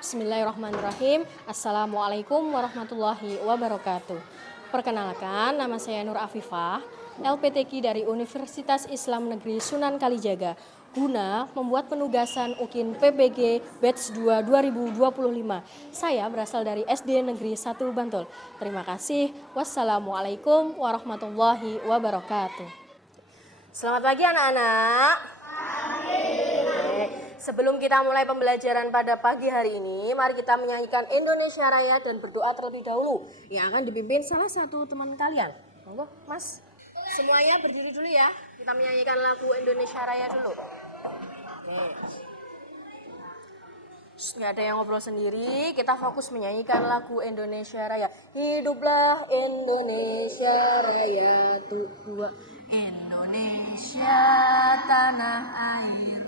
Bismillahirrahmanirrahim. Assalamualaikum warahmatullahi wabarakatuh. Perkenalkan, nama saya Nur Afifah, LPTQ dari Universitas Islam Negeri Sunan Kalijaga, guna membuat penugasan UKIN PBG Batch 2 2025. Saya berasal dari SD Negeri 1 Bantul. Terima kasih. Wassalamualaikum warahmatullahi wabarakatuh. Selamat pagi anak-anak. Sebelum kita mulai pembelajaran pada pagi hari ini, mari kita menyanyikan Indonesia Raya dan berdoa terlebih dahulu yang akan dipimpin salah satu teman kalian. Monggo, Mas. Semuanya berdiri dulu ya. Kita menyanyikan lagu Indonesia Raya dulu. Nih. Nggak ada yang ngobrol sendiri, kita fokus menyanyikan lagu Indonesia Raya. Hiduplah Indonesia Raya, tuh dua. Indonesia tanah air.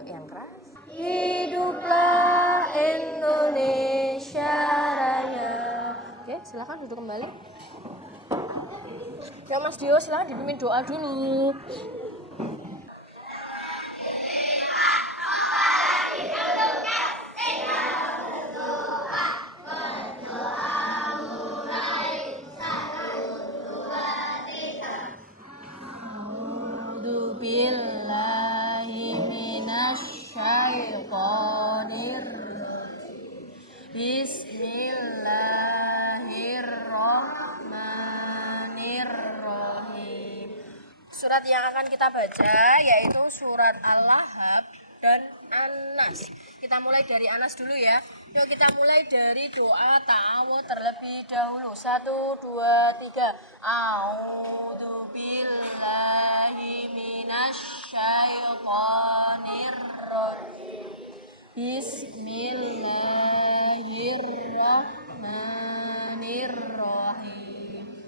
Yang keras. Hiduplah Indonesia Raya. Oke, silakan duduk kembali. Ya Mas Dio, silakan dipimpin doa dulu. Bismillahirrahmanirrahim. Surat yang akan kita baca yaitu surat Al-Lahab dan An-Nas. Kita mulai dari Anas dulu ya. Yuk kita mulai dari doa ta'awudz terlebih dahulu. 1, 2, 3. A'udzu billahi minasyaitonir rajim. Bismillahirrahmanirrahim.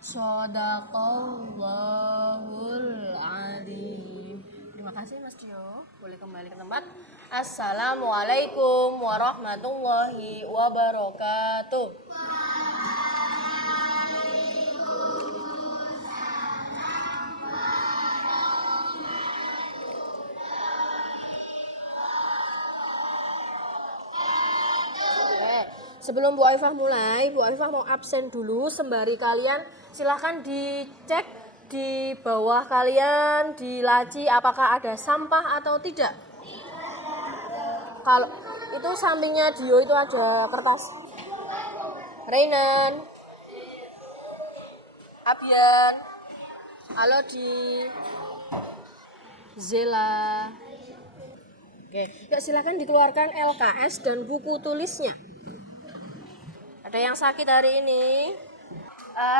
Shadaqallahul adzim. Terima kasih Mas Dio. Boleh kembali ke tempat. Assalamualaikum warahmatullahi wabarakatuh. Sebelum Bu Aifah mulai, Bu Aifah mau absen dulu sembari kalian silahkan dicek di bawah kalian di laci apakah ada sampah atau tidak. Kalau itu sampingnya Dio itu ada kertas. Rainan, Abian, halo di Zela. Oke, ya silakan dikeluarkan LKS dan buku tulisnya. Ada yang sakit hari ini?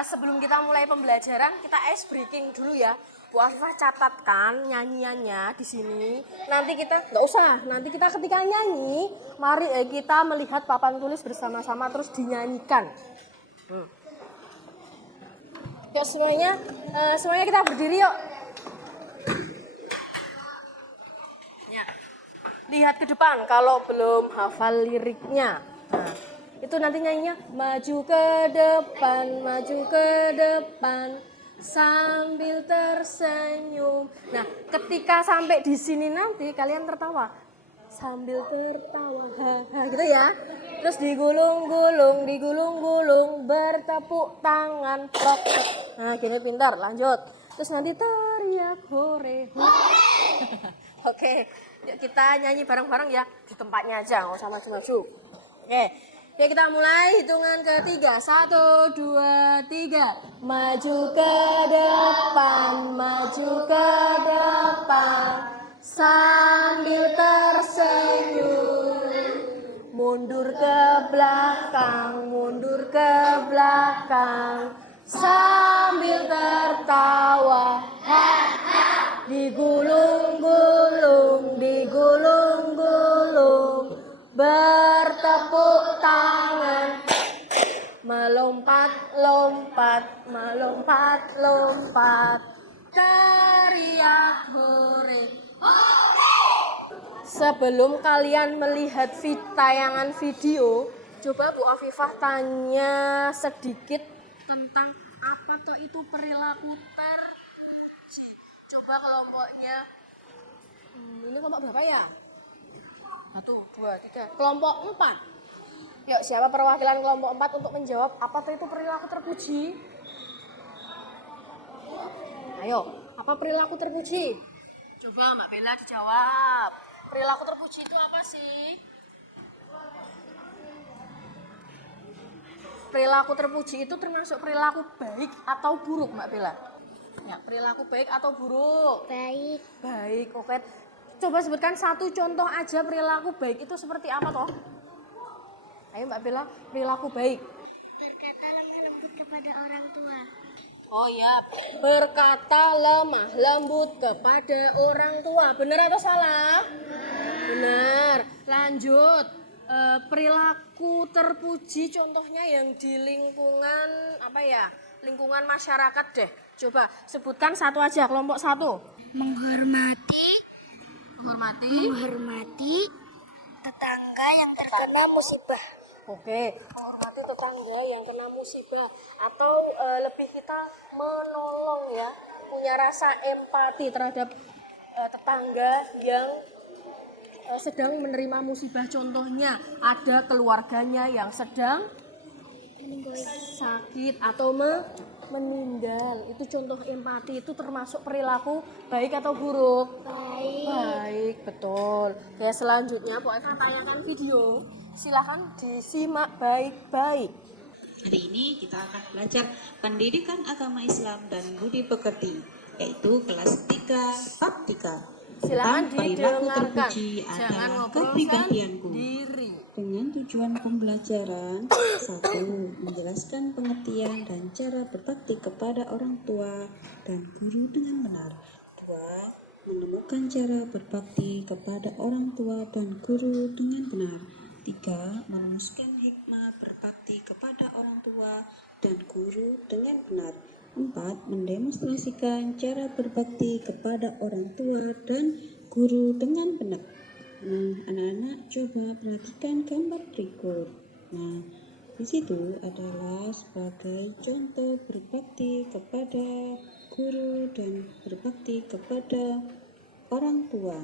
Sebelum kita mulai pembelajaran, kita ice breaking dulu ya. Bu Afifah catatkan nyanyiannya di sini. Nanti kita nggak usah. Nanti kita ketika nyanyi, mari kita melihat papan tulis bersama-sama terus dinyanyikan. Yuk semuanya kita berdiri yuk. Ya. Lihat ke depan kalau belum hafal liriknya. Nah, itu nanti nyanyinya maju ke depan sambil tersenyum. Nah, ketika sampai di sini nanti kalian tertawa sambil tertawa, gitu ya. Terus digulung-gulung, bertepuk tangan, prok. Nah, gini pintar, lanjut. Terus nanti teriak hore. Oke, yuk kita nyanyi bareng-bareng ya di tempatnya aja, nggak usah maju-maju. Oke. Ya kita mulai hitungan ketiga. 1, 2, 3. Maju ke depan sambil tersenyum. Mundur ke belakang sambil tertawa. Digulung-gulung, bertepuk tangan, melompat, teriak hore. Sebelum kalian melihat tayangan video, coba Bu Afifah tanya sedikit tentang apa tuh itu perilaku terpuji. Coba kelompoknya Ini kelompok berapa ya? 1, 2, 3. Kelompok 4. Yuk, siapa perwakilan kelompok 4 untuk menjawab apa itu perilaku terpuji? Ayo, apa perilaku terpuji? Coba Mbak Bella dijawab. Perilaku terpuji itu apa sih? Perilaku terpuji itu termasuk perilaku baik atau buruk, Mbak Bella? Ya, perilaku baik atau buruk? Baik. Baik, oke. Coba sebutkan satu contoh aja perilaku baik itu seperti apa toh? Ayo Mbak Bella, perilaku baik. Berkata lemah lembut kepada orang tua. Oh ya, berkata lemah lembut kepada orang tua. Benar atau salah? Benar. Lanjut. Perilaku terpuji contohnya yang di lingkungan apa ya? Lingkungan masyarakat deh. Coba sebutkan satu aja, kelompok 1. Menghormati tetangga yang terkena musibah. Oke, menghormati tetangga yang kena musibah atau lebih kita menolong ya, punya rasa empati terhadap tetangga yang sedang menerima musibah. Contohnya ada keluarganya yang sedang sakit atau meninggal. Itu contoh empati, itu termasuk perilaku baik atau buruk? Baik, betul. Ya, selanjutnya Bu Eva tayangkan video. Silahkan disimak baik-baik. Hari ini kita akan belajar pendidikan agama Islam dan budi pekerti, yaitu kelas 3 bab 3. Silakan Perilaku didengarkan. terpuji Jangan adalah ngobrolkan kepribadianku. diri. Dengan tujuan pembelajaran 1. Menjelaskan pengertian dan cara berbakti kepada orang tua dan guru dengan benar. 2. Menemukan cara berbakti kepada orang tua dan guru dengan benar. 3. Merumuskan hikmah berbakti kepada orang tua dan guru dengan benar. 4. Mendemonstrasikan cara berbakti kepada orang tua dan guru dengan benar. Nah, anak-anak coba perhatikan gambar berikut. Nah, di situ adalah sebagai contoh berbakti kepada guru dan berbakti kepada orang tua.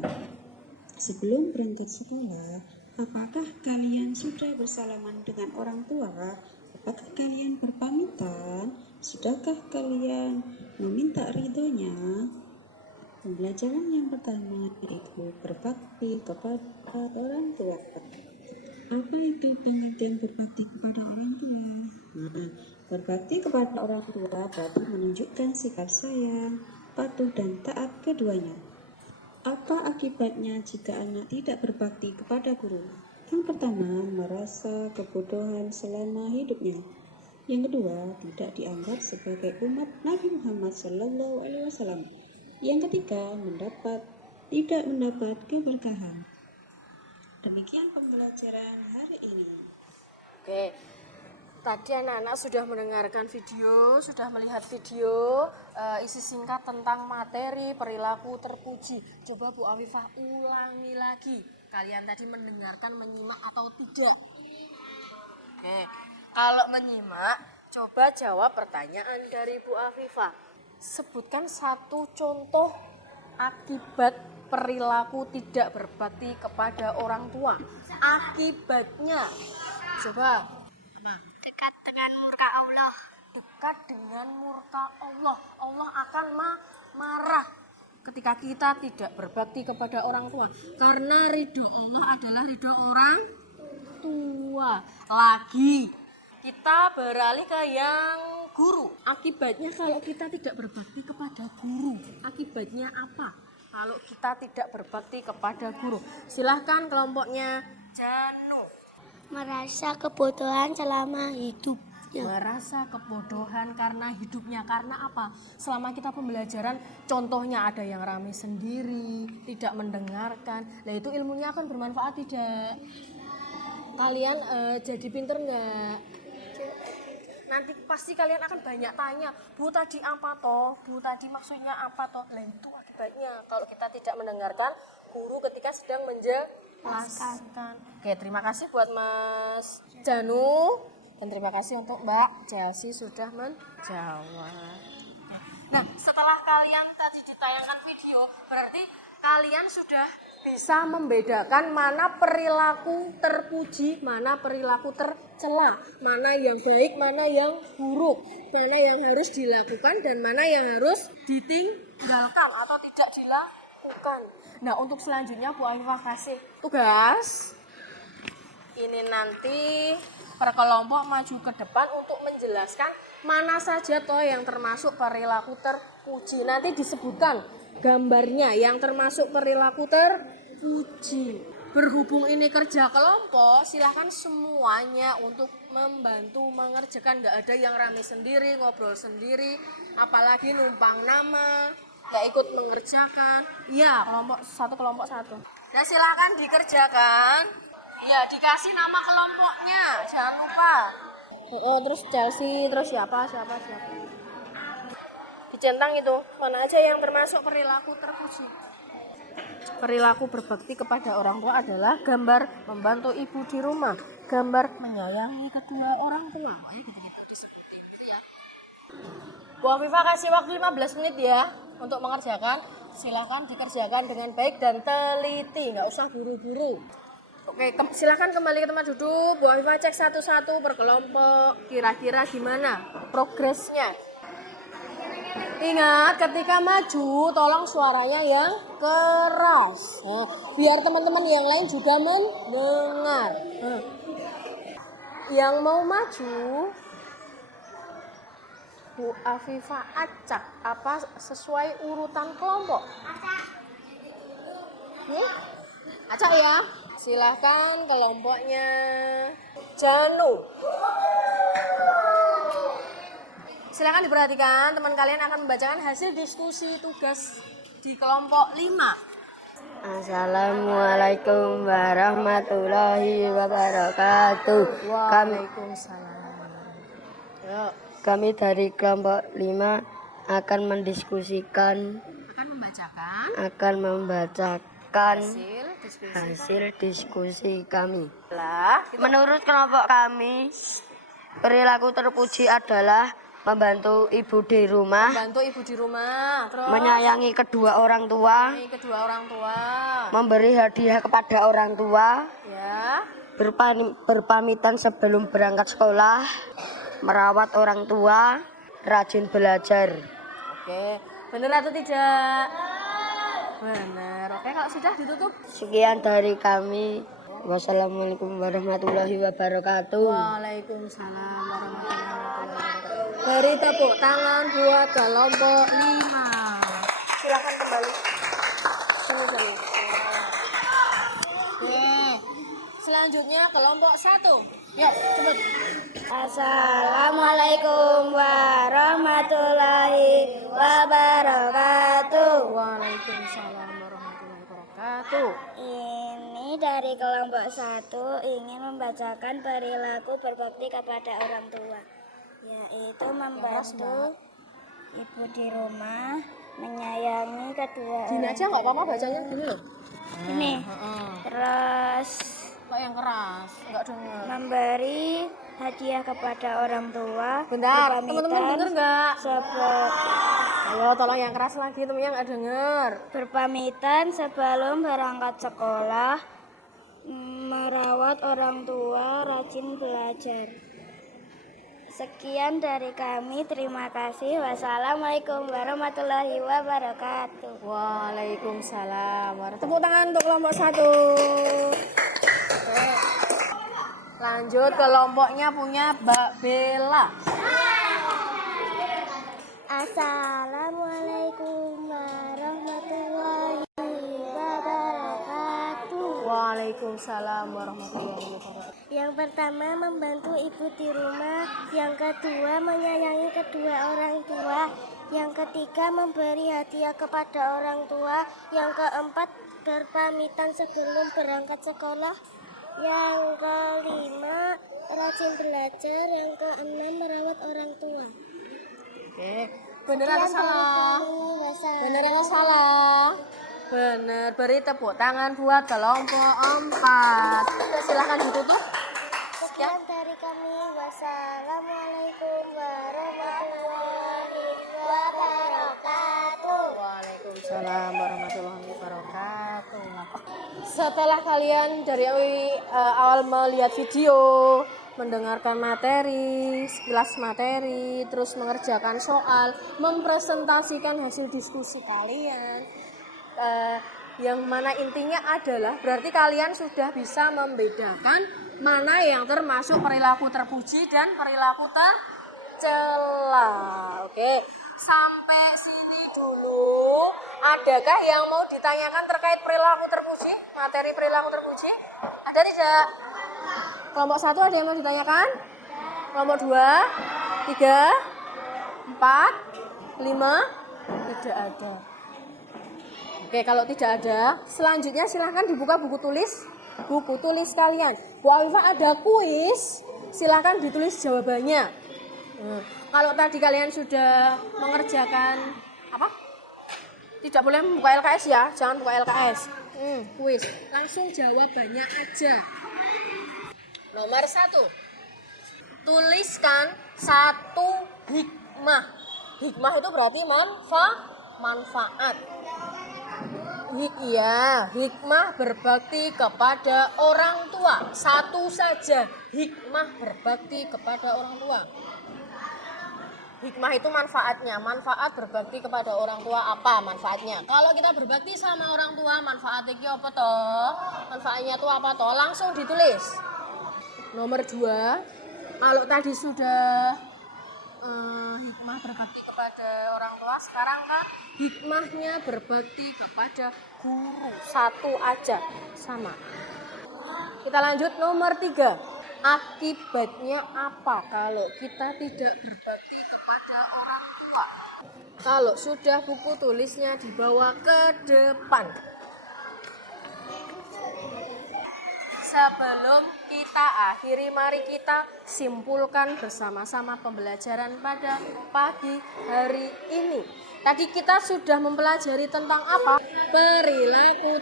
Sebelum berangkat sekolah, apakah kalian sudah bersalaman dengan orang tua? Apakah kalian berpamitan? Sudahkah kalian meminta ridhonya? Pembelajaran yang pertama yaitu berbakti kepada orang tua. Apa itu pengertian berbakti kepada orang tua? Nah, berbakti kepada orang tua berarti menunjukkan sikap sayang, patuh dan taat keduanya. Apa akibatnya jika anak tidak berbakti kepada guru? Yang pertama, merasa kebodohan selama hidupnya. Yang kedua, tidak dianggap sebagai umat Nabi Muhammad SAW. Yang ketiga, tidak mendapat keberkahan. Demikian pembelajaran hari ini. Oke, tadi anak-anak sudah mendengarkan video, sudah melihat video isi singkat tentang materi perilaku terpuji. Coba Bu Afifah ulangi lagi. Kalian tadi mendengarkan, menyimak atau tidak? Oke, kalau menyimak, coba jawab pertanyaan dari Bu Afifah. Sebutkan satu contoh akibat perilaku tidak berbakti kepada orang tua. Akibatnya, coba. Dekat dengan murka Allah. Dekat dengan murka Allah. Allah akan marah ketika kita tidak berbakti kepada orang tua. Karena ridho Allah adalah ridho orang tua. Lagi, kita beralih ke yang guru. Akibatnya kalau kita tidak berbakti kepada guru, akibatnya apa? Kalau kita tidak berbakti kepada guru. Silahkan kelompoknya Janu. Merasa kebodohan selama hidup. Merasa kebodohan karena hidupnya. Karena apa? Selama kita pembelajaran, contohnya ada yang rame sendiri, tidak mendengarkan. Nah, itu ilmunya akan bermanfaat tidak? Kalian jadi pinter nggak? Nanti pasti kalian akan banyak tanya, Bu tadi apa toh? Bu tadi maksudnya apa toh? Nah, itu akibatnya kalau kita tidak mendengarkan guru ketika sedang menjelaskan. Oke, terima kasih buat Mas Janu. Dan terima kasih untuk Mbak Chelsea sudah menjawab. Nah, setelah kalian tadi ditayangkan video, berarti kalian sudah bisa membedakan mana perilaku terpuji, mana perilaku tercela, mana yang baik, mana yang buruk, mana yang harus dilakukan dan mana yang harus ditinggalkan atau tidak dilakukan. Nah, untuk selanjutnya Bu Afifah kasih tugas. Ini nanti per kelompok maju ke depan untuk menjelaskan mana saja toh yang termasuk perilaku terpuji. Nanti disebutkan gambarnya yang termasuk perilaku terpuji. Berhubung ini kerja kelompok, silahkan semuanya untuk membantu mengerjakan. Nggak ada yang rame sendiri, ngobrol sendiri, apalagi numpang nama, nggak ikut mengerjakan. Iya, kelompok satu. Ya silahkan dikerjakan. Ya, dikasih nama kelompoknya, jangan lupa. Terus Chelsea, terus siapa. Dicentang itu, mana aja yang termasuk perilaku terpuji. Perilaku berbakti kepada orang tua adalah gambar membantu ibu di rumah, gambar menyayangi kedua orang tua. Gitu-gitu disebutin gitu ya. Bu Afifah kasih waktu 15 menit ya untuk mengerjakan. Silakan dikerjakan dengan baik dan teliti, nggak usah buru-buru. Oke, silakan kembali ke tempat duduk. Bu Afifah cek satu-satu per kelompok. Kira-kira gimana progresnya? Ingat, ketika maju, tolong suaranya yang keras. Biar teman-teman yang lain juga mendengar. Yang mau maju, Bu Afifah acak apa sesuai urutan kelompok? Acak ya. Silahkan kelompoknya Janu. Silahkan diperhatikan, teman kalian akan membacakan hasil diskusi tugas di kelompok 5. Assalamualaikum warahmatullahi wabarakatuh. Waalaikumsalam. Kami dari kelompok 5 akan mendiskusikan, akan membacakan hasil diskusi kami. Menurut kelompok kami, perilaku terpuji adalah membantu ibu di rumah, Terus menyayangi kedua orang tua, memberi hadiah kepada orang tua, ya. berpamitan sebelum berangkat sekolah, merawat orang tua, rajin belajar. Oke, benar atau tidak? Benar. Oke, kalau sudah ditutup. Sekian dari kami. Wassalamualaikum warahmatullahi wabarakatuh. Waalaikumsalam warahmatullahi wabarakatuh. Beri tepuk tangan buat kelompok 5. Silakan kembali. Sini. Oke. Selanjutnya kelompok 1. Ya, cepat. Assalamualaikum warahmatullahi wabarakatuh. Waalaikumsalam warahmatullahi wabarakatuh. Ini dari kelompok 1 ingin membacakan perilaku berbakti kepada orang tua, yaitu membantu ibu di rumah, menyayangi kedua Gini aja nggak apa-apa bacanya gini loh. ini. Terus Kok yang keras? Nggak dengar. memberi hadiah kepada orang tua. Bentar, teman-teman denger nggak? Ayo tolong yang keras lagi, temennya nggak denger. Berpamitan sebelum berangkat sekolah, merawat orang tua, rajin belajar. Sekian dari kami, terima kasih. Wassalamualaikum warahmatullahi wabarakatuh. Waalaikumsalam. Tepuk tangan untuk kelompok 1. Lanjut kelompoknya punya Mbak Bella. Assalamualaikum warahmatullahi wabarakatuh. Waalaikumsalam warahmatullahi wabarakatuh. Yang pertama membantu ibu di rumah, yang kedua menyayangi kedua orang tua, yang ketiga memberi hadiah kepada orang tua, yang keempat berpamitan sebelum berangkat sekolah, yang kelima rajin belajar, yang keenam merawat orang tua. Oke, bener atau salah? Bener atau salah? Bener, beri tepuk tangan buat kelompok 4. Silahkan ditutup. Sekian dari kami. Wassalamualaikum warahmatullahi wabarakatuh. Waalaikumsalam warahmatullahi wabarakatuh. Setelah kalian dari awal melihat video, mendengarkan materi, sekilas materi, terus mengerjakan soal, mempresentasikan hasil diskusi kalian, yang mana intinya adalah berarti kalian sudah bisa membedakan mana yang termasuk perilaku terpuji dan perilaku tercela. Oke, sampai sini dulu. Adakah yang mau ditanyakan terkait perilaku terpuji? Materi perilaku terpuji? Ada tidak? Kelompok 1 ada yang mau ditanyakan? Kelompok 2, 3, 4, 5? Tidak ada. Oke, kalau tidak ada, selanjutnya silahkan dibuka buku tulis kalian. Bu Afifah ada kuis, silahkan ditulis jawabannya. Kalau tadi kalian sudah mengerjakan apa? Tidak boleh membuka LKS ya, jangan buka LKS. Kuis, langsung jawabannya aja. Nomor 1, tuliskan 1 hikmah. Hikmah itu berarti manfaat. Hikmah berbakti kepada orang tua. 1 saja, hikmah berbakti kepada orang tua. Hikmah itu manfaatnya, manfaat berbakti kepada orang tua apa manfaatnya? Kalau kita berbakti sama orang tua, manfaatnya apa toh? Manfaatnya itu apa toh? Langsung ditulis. Nomor 2, kalau tadi sudah hikmah berbakti kepada orang tua, sekarang kan hikmahnya berbakti kepada guru. 1 aja, sama. Kita lanjut nomor 3. Akibatnya apa kalau kita tidak berbakti kepada orang tua? Kalau sudah buku tulisnya dibawa ke depan. Sebelum kita akhiri, mari kita simpulkan bersama-sama pembelajaran pada pagi hari ini. Tadi kita sudah mempelajari tentang apa? Perilaku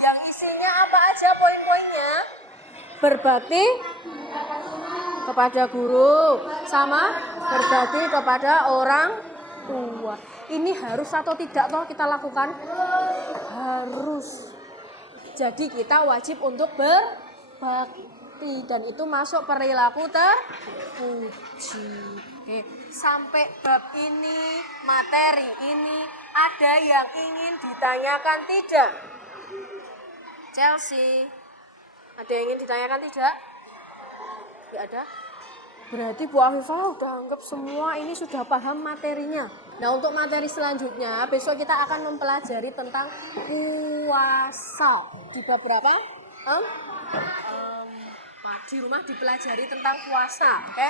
yang isinya apa aja poin-poinnya? Berbakti kepada guru sama berbakti kepada orang tua. Ini harus atau tidak toh kita lakukan? Harus. Jadi kita wajib untuk berbakti dan itu masuk perilaku terpuji. Oke, sampai bab ini, materi ini ada yang ingin ditanyakan tidak? Chelsea, ada yang ingin ditanyakan tidak? Tidak ada? Berarti Bu Afifah udah anggap semua ini sudah paham materinya. Nah, untuk materi selanjutnya, besok kita akan mempelajari tentang puasa. Di bab berapa? Di rumah dipelajari tentang puasa, oke?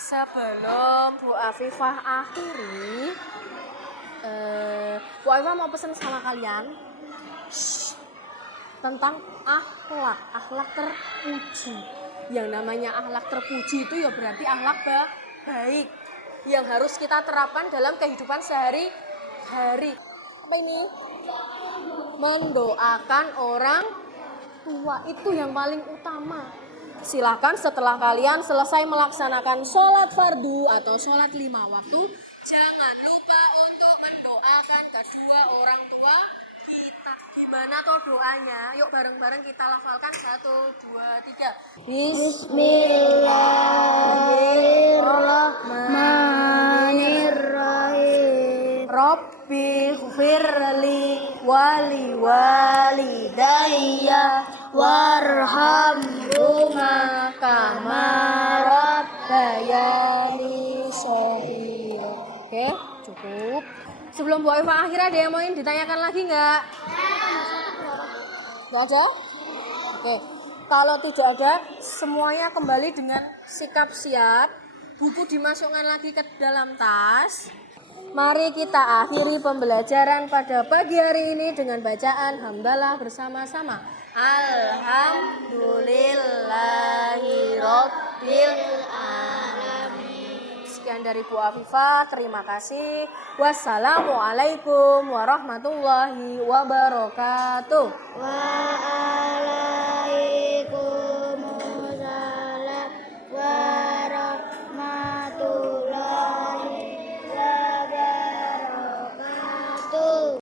Sebelum Bu Afifah akhiri, Bu Afifah mau pesan sama kalian tentang akhlak terpuji. Yang namanya akhlak terpuji itu ya berarti akhlak baik yang harus kita terapkan dalam kehidupan sehari-hari. Apa ini? Mendoakan orang tua itu yang paling utama. Silakan setelah kalian selesai melaksanakan sholat fardu atau sholat 5 waktu, jangan lupa untuk mendoakan kedua orang tua kita. Gimana toh doanya? Yuk bareng-bareng kita lafalkan. 1, 2, 3. Bismillahirrahmanirrahim. Rabbi ghfirli wali walidayya warhamhuma kama rabbayani shaghira. Oke, cukup. Sebelum Bu Afifah akhir, ada yang mau ditanyakan lagi nggak? Nggak ada? Oke, kalau tidak ada, semuanya kembali dengan sikap siap. Buku dimasukkan lagi ke dalam tas. Mari kita akhiri pembelajaran pada pagi hari ini dengan bacaan hamdalah bersama-sama. Alhamdulillahirabbil alamin. Sekian dari Bu Afifah, terima kasih. Wassalamualaikum warahmatullahi wabarakatuh. Waalaikumsalam.